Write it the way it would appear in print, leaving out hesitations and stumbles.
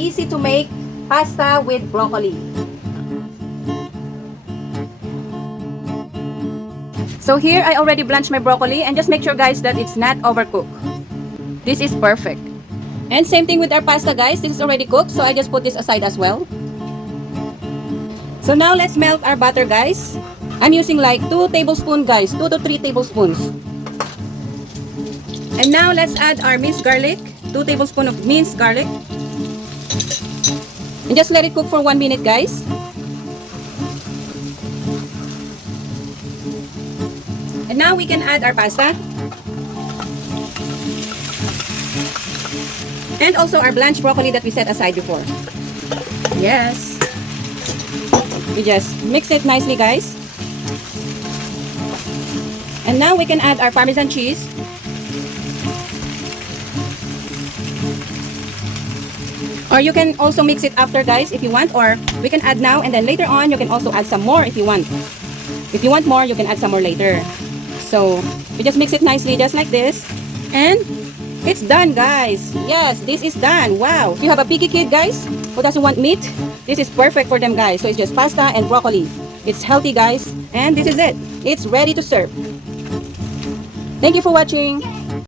easy to make pasta with broccoli. So here I already blanched my broccoli, and just make sure guys that it's not overcooked. This is perfect. And same thing with our pasta guys, this is already cooked, so I just put this aside as well. So now let's melt our butter guys. I'm using like 2 tablespoons guys, 2 to 3 tablespoons. And now let's add our minced garlic, 2 tablespoons of minced garlic. And just let it cook for 1 minute guys. And now we can add our pasta. And also our blanched broccoli that we set aside before. Yes. We just mix it nicely guys. And now we can add our Parmesan cheese. Or you can also mix it after guys if you want, or we can add now and then later on you can also add some more if you want. If you want more, you can add some more later. So we just mix it nicely just like this, and it's done guys. Yes, this is done. Wow, if you have a picky kid guys who doesn't want meat, this is perfect for them guys. So it's just pasta and broccoli. It's healthy guys, and this is it. It's ready to serve. Thank you for watching.